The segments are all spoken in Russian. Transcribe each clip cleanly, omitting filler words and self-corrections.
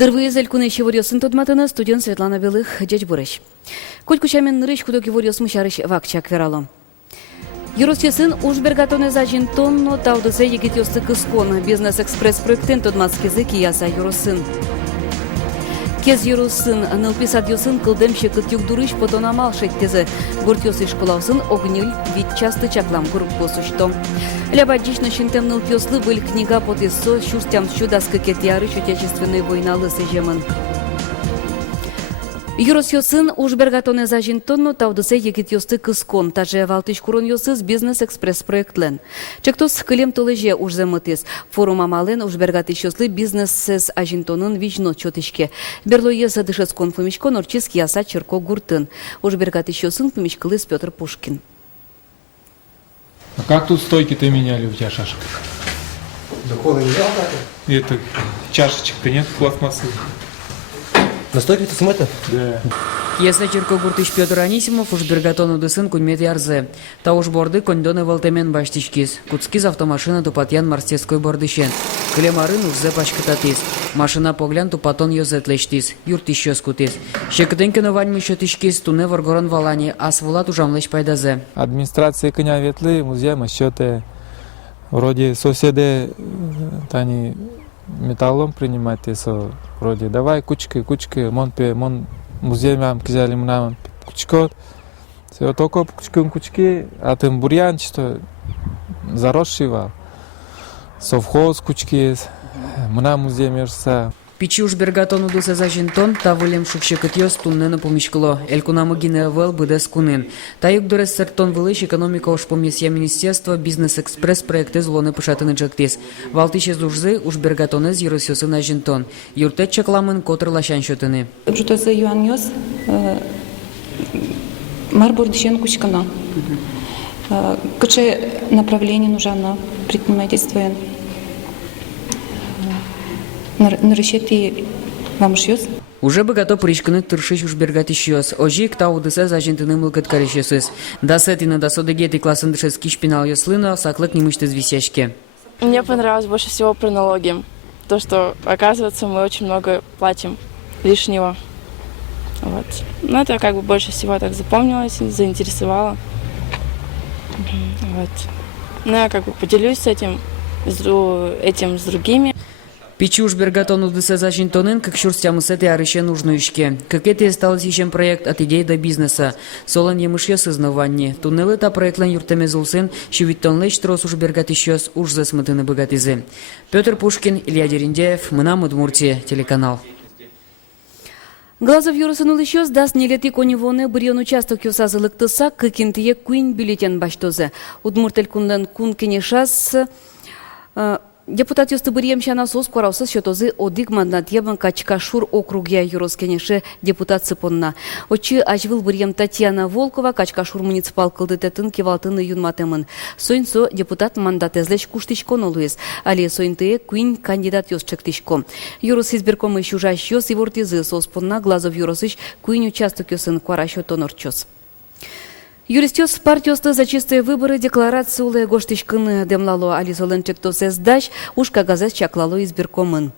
Дырвы кунещи ворёсын тодматына студент Светлана Белых дядь Бурыш. Коль кучамен нырыш кудоки ворёс мышарыш вакчак верало. Юростесын ужбергатоне зажин тонно таудысе егетёсты кыскон бизнес-экспресс проектен тодматскезы кияса юросын. Кез юросын нылписат юсын кылдемши кыт дурыш потонамал шеттезы гуртёсы школаусын огнюль вид часты чаклам группу сушто. Лябадична шинтем нылпёслы был книга потессо шустям чудаска кетярыш отечественной войналы сежемын. Юрос йосын ужбергатоне зажин тонно таудысе егетёсты кыскон таже валтыш курон йосыз бизнес-экспресс проектлен. Чектос кылем толеже ужземытес. Форум амален ужбергатыш йослы бизнес-сез ажинтонын вично чотышке. Берло еза дышескон фумичко норчис кияса черко гуртын. Ужбергатыш йосын фумичкылыс Петр Пушкин. А как тут стойки-то меняли у тебя шашек? Да кола не взял так? Это чашечек-то нет пластмассы? На стойке-то смыто? Да. Если черко гуртыш Петр Анисимов ужбергатону дысын кунмет ярзе. Та уж борды кондоны валтемен баштичкис. Куцкиз автомашина тупатьян марстецкой бордышен. Клемарын ужзе пачкататис. Машина поглян тупатон йозетлештис. Юрт еще скутис. Шекденкено вань мышетишкис туне воргорон валани, а свулат ужамлеш пайдазе. Администрация коня ветлы, музей счеты. Вроде соседи тани металлом принимать eso. Вроде давай кучки, мон музей мам кизали мнам кучкот. Все только кучки, а тем бурьян что заросший совхоз кучки, мнам музей мерса. Пичи ужбергатону дусе зажинтон, та вылем шукшекет йос туннена помишкало. Элькунамы гиневел быдес кунын. Та юг дорес сертон вылыш экономика ошпомесья министерства бизнес-экспресс проекты злоны пышатыны джактис. Валтыше зужзы ужбергатонез юросёсы на жинтон. Юртет чакламын котыр лащан шотыны. Жутосы юан йос мар бурдишен кучкано. Куче направление нужно предпринимательство. Нарышети вам шьёс? Уже бы готов пришкнуть туршиш ужбергат ищёс. Ожик та удысе зажинтыны мылкат карещёсыз. Дасетина да содегети классын дышески шпинал ёслына, саклык немышты из висяшки. Мне понравилось больше всего про налоги. То, что, оказывается, мы очень много платим лишнего. Вот. Ну, это как бы больше всего так запомнилось, заинтересовало. Вот. Ну, я как бы поделюсь этим с другими. Пичи ужбергатону дысе зажинтонын, как шурстямысеты арыще нужнуишке. Как это осталось еще проект от идей до бизнеса. Солон емышье сознаванни. Туннелы та проектлен юртемезулсен, щевиттонлеч трос ужбергат ищёс уж засмытыны богатизы. Петр Пушкин, Илья Дерендяев, Мынам Удмуртия, телеканал. Глазов юрысын улышёс даст нелети коневоны брион участок юсазылык тыса, кыкинтие куин бюллетен баштозе. Удмуртель кундан кун кенешас... Депутат ёсты бырьем шанасос кураусыз шотозы одик мандатьебан Качкашур округия юроскенеше депутат сыпонна. Очи ажвыл бырьем Татьяна Волкова Качкашур муниципал кылдытетін кевалтыны юнматемын. Сойнсо депутат мандатезлеш куштишкон олуез. Але сойнтые куин кандидат ёс чектишко. Юрос избиркомы шужаш ёс и вортизы соспонна Глазов юросыш куин участок ёсын куарашо тонорчос. Юристёс партиёсты за чистые выборы декларации улы гоштишкыны демлало ализолен чектосез даш ушка газет чаклало избиркомын.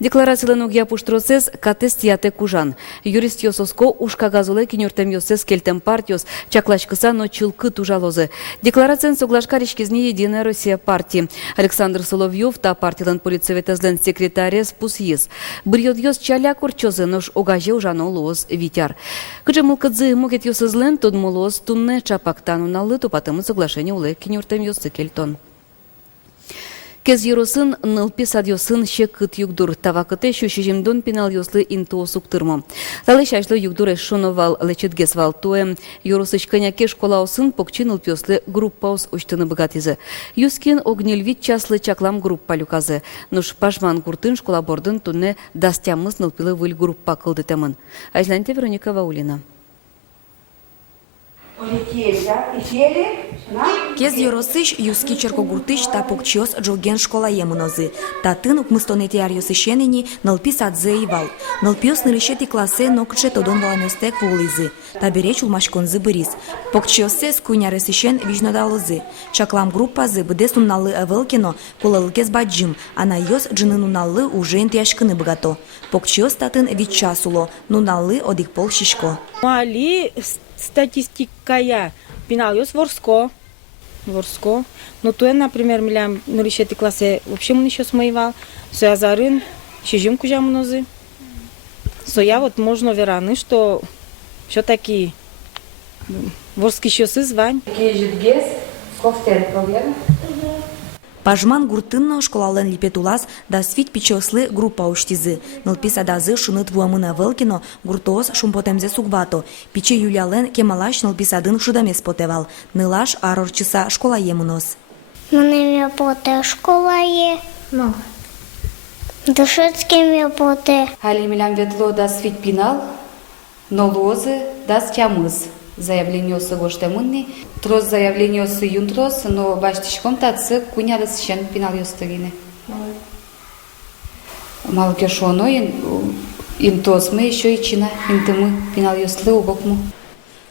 Декларациялен угия пуштросез катест яте кужан. Юристёсоско ушка газуле кинюртем ёсез келтем партиёс чаклашкыса но чылкы тужалозы. Декларациян соглашкаришкизни Единая Россия партии. Александр Соловьев та партиялен политсоветазлен секретарес пусьез. Бриот ёс чаля корчозы нош огаже ужано лоз витяр. Кыджа мылкадзы могет ёсызлен тод молоз тунне чапактану наллы тупатымы соглашение уле кинюртем ёсы кельтон. Кез юросын нылпи садьосын шекыт югдур. Тавакыте шушижимдон пинал ёслы интуо суктырмо. Талы шашлы югдур эшшоновал лечетгесвал туэм. Юросыш коняке школаусын покчи нылпёслы группаус уштыны богатизы. Юскин огнильвит часлы чаклам группа люказы. Нуш пашман куртын школа бордын тунне дастямыз нылпилы выль группа кылдытемын. Айзланте Вероника Ваулина. Улетели, да? Летели? Кез йоросыш юски черкогуртыш та покчиос джоген школа емынози. Та тынук мыстонетияр йосышенени нылпи садзе ивал. Нылпиос нырышети классе нокче тодон валанёстек вулизи. Та береч улмашконзы бырис. Покчиосе скуйняресышен вижнодалозы. Чаклам группазы быдес нуналы эвелкино кулалыкез баджим, а на йос джины нуналы уже интияшкыны богато. Покчиос татын вичасуло, нуналы одих пол шишко. Мали статистикая пинал ёс ворско. Но то, например, милям нуришети классе вообще мы еще смоевал. Со я зарын, щежим кужа мнозы. Со я вот можно вераны, что все-таки ворски щосы звань. Пажман гуртынно школален липетулас да свит пичослы группа уштизы. Нылписадазы шуныт вуамына велкино гуртоос шумпотемзе сугбато. Пиче юлялен кемалаш нылписадын шудамес потевал. Нылаш арорчыса школа емынос. Мене поте школа є. Душецьке поте. Али милям ветло да свит пинал, но лозы да стямыз. Заявление гоштемынни, трос заявление юнтрос, но баштичком тацы кунялыс шен пинал ёстыгине. Малкешоно интос мы еще и чина, интымы пинал ёстлы убокму.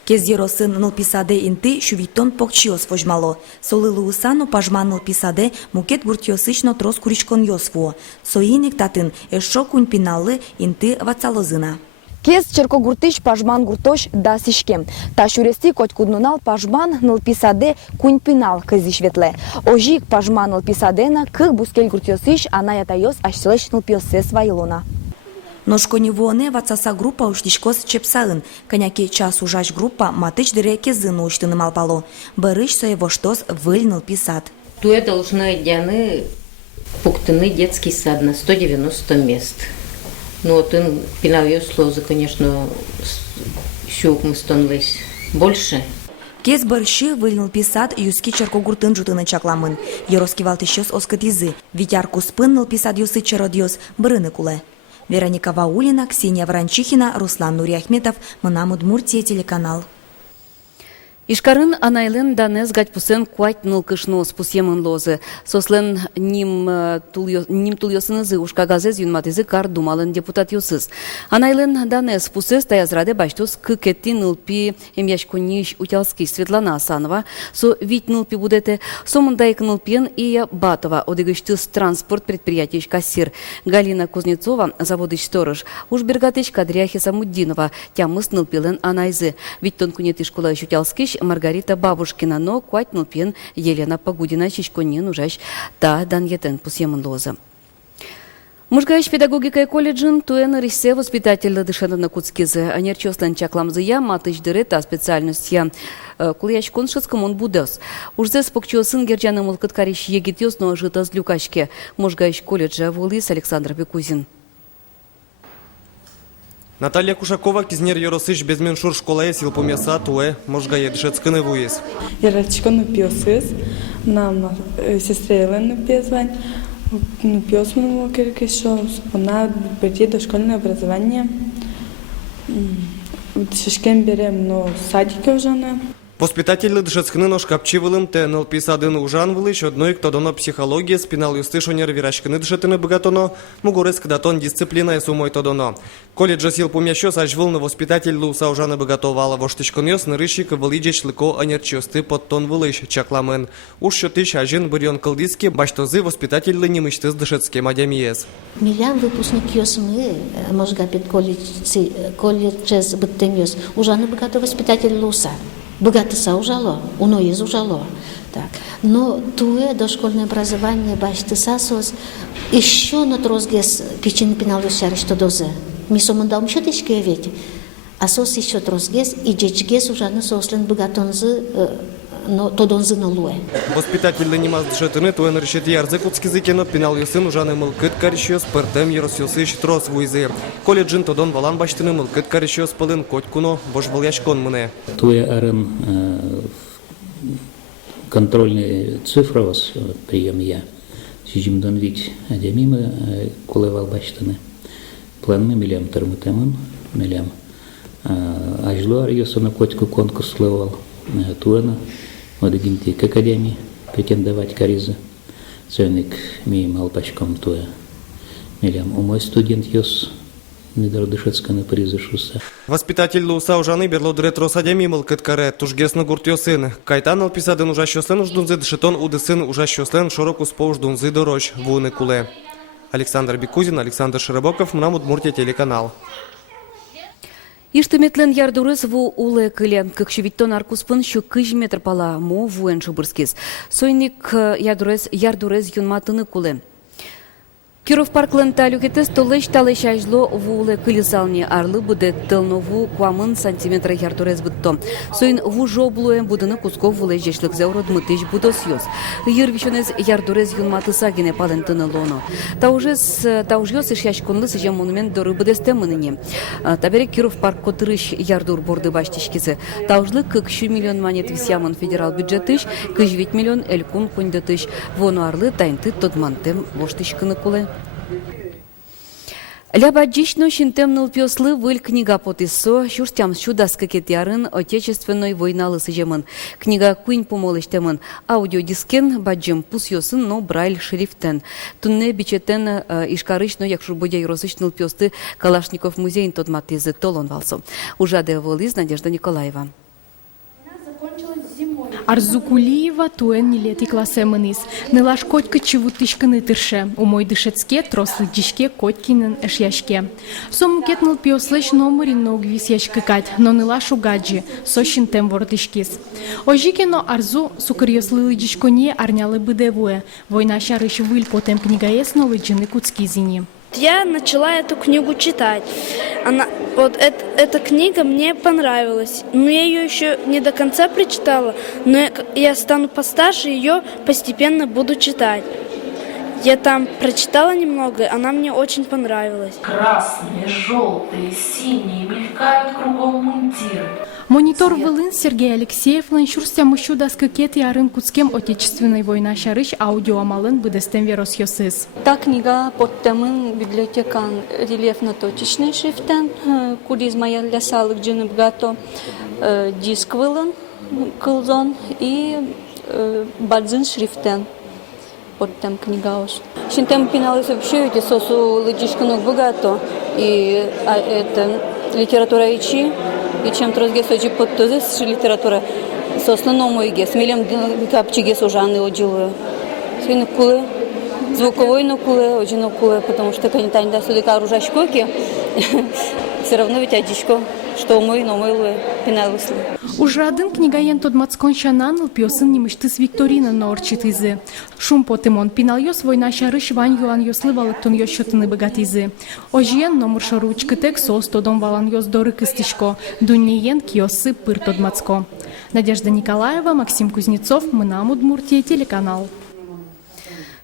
Кез йоросын нылписаде инты шувитон покчиос вожмало. Солылы усано пажман нылписаде мукет гуртьосычно трос куричкон ёсвуо. Соиник татын эшо кунь пиналы инты вацалозына. Кез черкогуртыш пажман гуртош да сишкем. Та шурести коть куднунал пажман нылписаде кунь пинал кызиш ветле. Ожик пажман нылписадена кых бускель гуртьосыш ана ятайос ашсылыш нылпиосе свайлона. Ношконевоне вацаса группа уштишкос чепсаын. Коняки час ужач группа матыч дыреке зыну уштыным алпало. Барыш соевоштос выль нылписад. Туе должны дяны пуктыны детский сад на 190 мест. Но ты пинал слозы, конечно, щук мы стонлись больше. Кез барыши выльнул писад юски черкогуртын жутыны чакламын. Ероски валтыщос оскотизы. Витяр куспын ныл писад юсы черодьос бырыны куле. Вероника Ваулина, Ксения Вранчихина, Руслан Нуриахметов, Мына Удмуртия, телеканал. Ишкарын анайлен данез гатьпусен куать нылкышно спусемын лозы. Сослен ним тулйосынызы ушкагазез юнматызы кар думалын депутат юсыз. Анайлен данез пусез таязраде баштус кыкетти нылпи эмяшкониш утялский Светлана Асанова, со вить нылпи будете, сомындайк нылпиен Ия Батова, одыгыштыз транспорт предприятий кассир Галина Кузнецова, заводыш сторож, ушбергатыш Кадряхи Самуддинова, тямыс нылпилен анайзы, вить тонкунеты школа утялский Маргарита Бабушкина, но куать нылпен Елена Погудина чичконен ужаш та даньетен пусемын лоза. Мужгаиш педагогика колледжин туэн рисе воспитатель дышана куцкизы. Анерчослен чакламзыя матыч дырета специальность я куляч коншыцком он будес. Ужзе спокчосын герджаным улкыткариш егитёс, но жита с люкачке. Мужгаиш колледжа волис Александр Бекузин. Наталья Кушакова, кизнер Йоросыш безменшур школа сил помеса туэ, можга едшецканы вуез. Ярачко нупиосыз, нам сестре Елен нупиозвань, нупиосману киркишо, она прийти дошкольное образование. Шишкем берем, но садики уже не. Воспитатель дышецкны нож капчивылым те нылписадын ужан вылыш, одной кто доно психология, спинал юстышонер вирашкны дышетыны богатоно, мугореск датон дисциплина и сумой тодоно. Колледжа сил помящос ажвылны воспитатель луса ужаны богатовала воштышконёс нырышик вылыджеч лыко анерчосты под тон вылыш чакламын. Уж шотыш ажин бырьон кылдиски, баштозы воспитатель лыни мышты с дышецким адямиез. Милям выпускник ёсмы, можгапит колледжез быттенёс, ужаны богато воспитатель луса. Богатыса ужало, уноез ужало. Так. Но туе дошкольное образование баштыса сос еще на трозгес печень пинал юсяр что дозе. Мисоман даум шетишке ведь. А сос еще трозгес и джечгес ужаны сослен богатонзы но тодонзы на луэ. Воспитатель нанимаз дышетыны туэн решет ярзы куцкизыкено пинал юсын ужаны мылкыт карищёс пыртем еросёсыш трос вуйзы. Колледжин тодон валан баштыны мылкыт карищёс пылын котькуно бош баляшкон мыне. Туе арым контрольные цифровос прием я. Сижимдон вить адемимы кулевал баштыны. План мы милям термутемын милям. Ажлуар ёсына котьку конкурс левал. Туэна Одагинтик академии претендовать кариза. Ценник мием алпачком туя. Милям умой студент йос недородышецка на Паризе шуса. Воспитатель Луса ужаны берло директор садямимыл кыткаре тужгесно гуртёсын. Кайтан алписадын ужащослен уждунзы дышетон удысын ужащослен широкус по уждунзы дорож вуны куле. Александр Бекузин, Александр Широбоков, Мнам Удмуртия телеканал. Иштыметлен ярдурыз ву улы кыле, кыкшевиттон аркуспын шу кыж метр пала му вуэн шубырскиз. Сойник ярдурыз юнматыны кулы. Киров парклен талюкетес толыш ажло вулы кылисалне арлы буде тылнову куамын сантиметра ярдурез бытто. Сойн ву жоблуем будыны кусков вулы жешлык зеурод мытыш будос йос. Йырвишонез ярдурез юнматыса гене палентыны лоно. Таужьос иш яшконлы сыжем монумент доры будесте мыныне. Табере Киров парк котырыш ярдур борды баштишкизе. Таужлы 2 миллион монет висямын федерал бюджетыш, 9 миллион элькун кундетыш. Вону арлы тайнты тодмантем воштышкыны кулы. Лябаджично шинтем нылпёслы выль книга потисо, шурстям чудас кекетярын отечественной войналы сыжемын. Книга куин помолыштемын, аудиодискен баджем пусьосын, но брайль шрифтен. Тунне бичетен ишкарышно якшурбодя юросыч нылпёсты Калашников музейн тодматизы толон валсо. Ужаде волиз Надежда Николаева. Арзукулиева туэн нилети классе мынис. Нылаш котька чевутышканы тырше. Умой дышецке, трослы дишке, коткинен эшяшке. Сомукет ныл пиослыш номерин ногвис яшкыкать, но нылаш угаджи, сощин тем вортышкис. Ожикено арзу сукарьослы дишконе арнялы быдевуе. Война шарыш выль потем книгаес нолыджины куцкизини. Я начала эту книгу читать. Эта книга мне понравилась. Но я ее еще не до конца прочитала. Но я стану постарше, ее постепенно буду читать. Я там прочитала немного, она мне очень понравилась. Красные, желтые, синие, мелькают кругом мундиры. Монитор Волын Сергей Алексеев ланшурстя мышу даскакет ярын куцкем отечественной война шарыш аудиоамалын быдестен веросьосыз. Та книга под темын библиотекан рельефно-точечный шрифтен, куризма ялясалык джины бгато, диск вылын кылзон и бадзин шрифтен. Под тем книга уж. Шинтем пиналось вообще эти сосу лыдишканок богато и это литература ичи. И чем трозгес очи под тозес литература с основному игес. Милям капчигес ужаны ожилую. Свину кулы, звуковой но кулы, оджино кулы, потому что когда тань да сюда каружа шкоки, все равно ведь одичко, что умой, но мылы пеналусли. Уже один книгаен тот мацкон шананл пьосын немыштыс Викторина норчитизы. Шум потемон пинальёс война шарыш вань юан ёслывалык тон ёщотыны богатизы. Ожиен номер шаручкы тек сос тодом валан ёс доры кыстышко. Дунниен киосы пыр тот мацко. Надежда Николаева, Максим Кузнецов, Мнам Удмуртия, телеканал.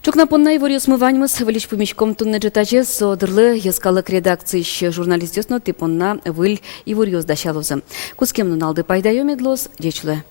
Чукнапонна ивори смываньмыз вылич помещком тунне джетаче содырлы яскалык редакции журналист ёсно типонна выль ивори ёздашалозы. Кускемнун алды пайда ёмедлос, дечлы.